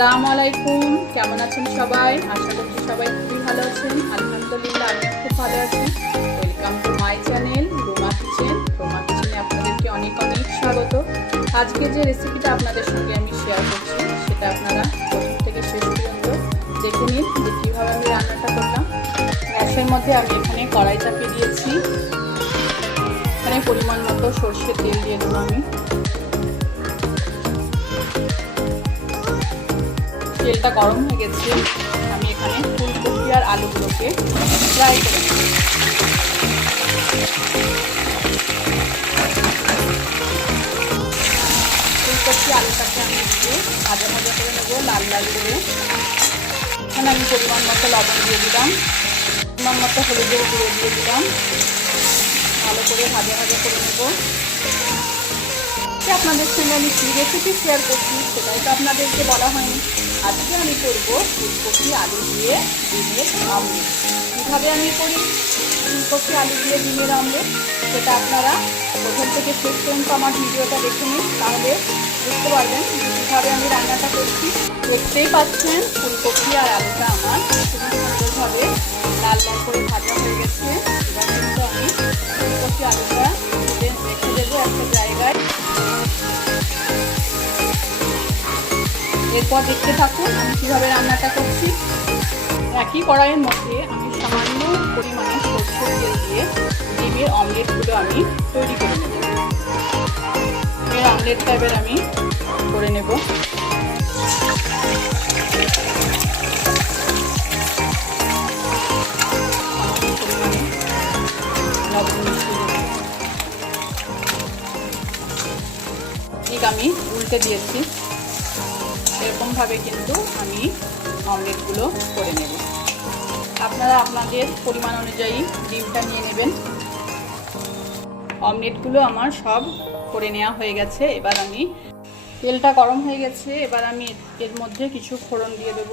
আসসালামু আলাইকুম, কেমন আছেন সবাই? আশা করছি সবাই খুবই ভালো আছেন। আলহামদুলিল্লাহ আমি খুব ভালো আছি। Welcome to my channel Ruma kitchen. Ruma কিচেনে আপনাদেরকে অনেক অনেক স্বাগত। আজকে যে রেসিপিটা আপনাদের সঙ্গে আমি শেয়ার করছি সেটা আপনারা প্রথম থেকে শেষ পর্যন্ত দেখে নিন যে কীভাবে আমি রান্নাটা করলাম। গ্যাসের মধ্যে আমি এখানে কড়াই চাপিয়ে দিয়েছি। এখানে পরিমাণ মতো সরষের তেল দিয়ে দেবো আমি। তেলটা গরম হয়ে গেছে, আমি এখানে ফুলকপি আর আলুগুলোকে ফ্রাই করে নেব। ফুলকপি আলুটাকে আমি একটু ভাজা ভাজা করে নেবো, লাল লাল করে। এখানে আমি পরিমাণ মতো লবণ দিয়ে দিলাম, পরিমাণ মতো হলুদের গুঁড়ো দিয়ে দিলাম। ভালো করে ভাজা ভাজা করে নেব। আপনাদের সঙ্গে আমি কী রেসিপি শেয়ার করছি সেটাই তো আপনাদেরকে বলা হয়নি। আজকে আমি করব ফুলকপি আলু দিয়ে ডিমের অমলেট। কীভাবে আমি করি ফুলকপি আলু দিয়ে ডিমের অমলেট সেটা আপনারা প্রথম থেকে শেষ পর্যন্ত আমার ভিডিওটা দেখে নিন, তাহলে বুঝতে পারবেন কীভাবে আমি রান্নাটা করছি। দেখতেই পাচ্ছেন ফুলকপি আর আলুটা আমার খুবই সুন্দরভাবে লাল লাল করে ভাজা হয়ে গেছে। এবার কিন্তু আমি ফুলকপি আলুটা রেখে দেবো একটা জায়গায়। এরপর দেখতে থাকুন আমি কীভাবে রান্নাটা করছি। একই কড়াইয়ের মধ্যে আমি সামান্য পরিমাণে সরষের তেল দিয়ে ডিমের অমলেটগুলো আমি তৈরি করে নেব। ডিমের অমলেটটা এবার আমি করে নেব। ঠিক আমি উল্টে দিয়েছি। এরকমভাবে কিন্তু আমি অমলেটগুলো করে নেব। আপনারা আপনাদের পরিমাণ অনুযায়ী ডিমটা নিয়ে নেবেন। অমলেটগুলো আমার সব করে নেওয়া হয়ে গেছে। এবার আমি তেলটা গরম হয়ে গেছে, এবার আমি এর মধ্যে কিছু ফোড়ন দিয়ে দেব।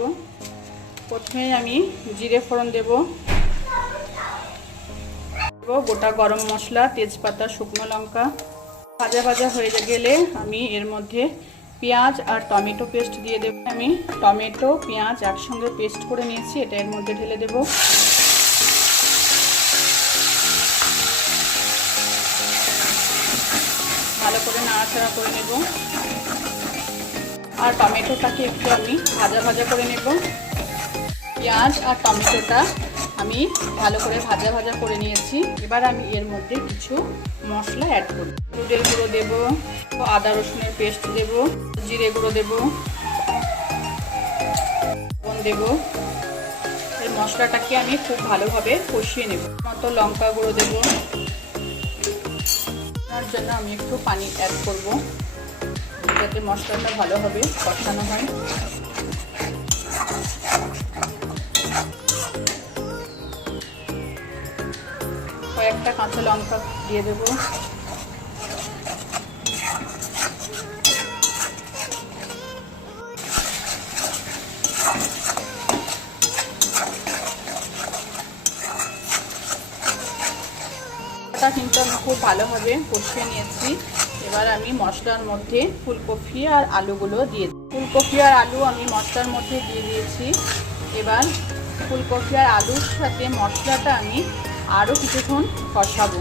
প্রথমে আমি জিরে ফোড়ন দেব, গোটা গরম মশলা, তেজপাতা, শুকনো লঙ্কা। ভাজা ভাজা হয়ে গেলে আমি এর মধ্যে পেঁয়াজ আর টমেটো পেস্ট দিয়ে দেব। আমি টমেটো পেঁয়াজ একসঙ্গে পেস্ট করে নিয়েছি, এটা এর মধ্যে ঢেলে দেব। ভালো করে নাড়াচাড়া করে নেব। আর টমেটোটাকে একটু আমি ভাজা ভাজা করে নেব। পেঁয়াজ আর টমেটোটা আমি ভালো করে ভাজা ভাজা করে নিয়েছি। এবার আমি এর মধ্যে কিছু মশলা অ্যাড করব। হলুদের গুঁড়ো দেব, আদা রসুনের পেস্ট দেব, জিরে গুঁড়ো দেব, লবণ দেব। এই মশলাটাকে আমি খুব ভালোভাবে কষিয়ে নেব। মতো লঙ্কা গুঁড়ো দেব। তার জন্য আমি একটু পানি অ্যাড করব যাতে মশলাটা ভালোভাবে কষানো হয়। কয়েকটা কাঁচা লঙ্কা দিয়ে দেব। এটা কিন্তু আমি খুব ভালোভাবে কষিয়ে নিয়েছি। এবার আমি মশলার মধ্যে ফুলকপি আর আলুগুলো দিয়ে ফুলকপি আর আলু আমি মশলার মধ্যে দিয়ে দিয়েছি। এবার ফুলকপি আর আলুর সাথে মশলাটা আমি আরও কিছুক্ষণ কষাবো।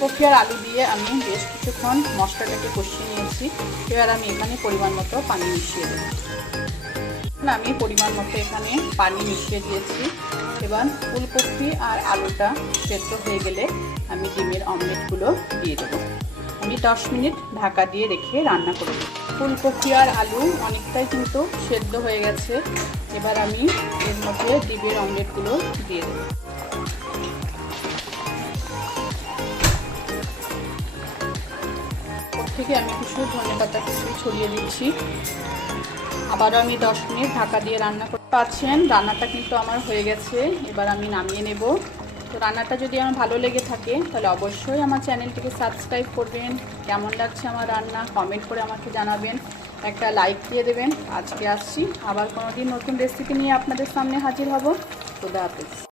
কপি আর আলু দিয়ে আমি বেশ কিছুক্ষণ মশলাটাকে কষিয়ে নিয়েছি। এবার আমি এখানে পরিমাণ মতো পানি মিশিয়ে দেব। আমি পরিমাণ মতো এখানে পানি মিশিয়ে দিয়েছি। এবার ফুলকপি আর আলুটা সেদ্ধ হয়ে গেলে আমি ডিমের অমলেটগুলো দিয়ে দেবো। আমি 10 মিনিট ঢাকা দিয়ে রেখে রান্না করব। ফুলকপি আর আলু অনেকটাই কিন্তু সেদ্ধ হয়ে গেছে। এবার আমি এর মধ্যে ডিমের অমলেটগুলো দিয়ে দেবো। ওর থেকে আমি কিছু ধনেপাতা কিছু ছড়িয়ে দিচ্ছি। আবারও আমি 10 মিনিট ঢাকা দিয়ে রান্না করতে পারছেন। রান্নাটা কিন্তু আমার হয়ে গেছে। এবার আমি নামিয়ে নেব। তো রান্নাটা যদি আমার ভালো লেগে থাকে তাহলে অবশ্যই আমার চ্যানেলটিকে সাবস্ক্রাইব করবেন। কেমন লাগছে আমার রান্না কমেন্ট করে আমাকে জানাবেন, একটা লাইক দিয়ে দেবেন। আজকে আসছি, আবার কোনো দিন নতুন রেসিপি নিয়ে আপনাদের সামনে হাজির হব। খোদা হাফেজ।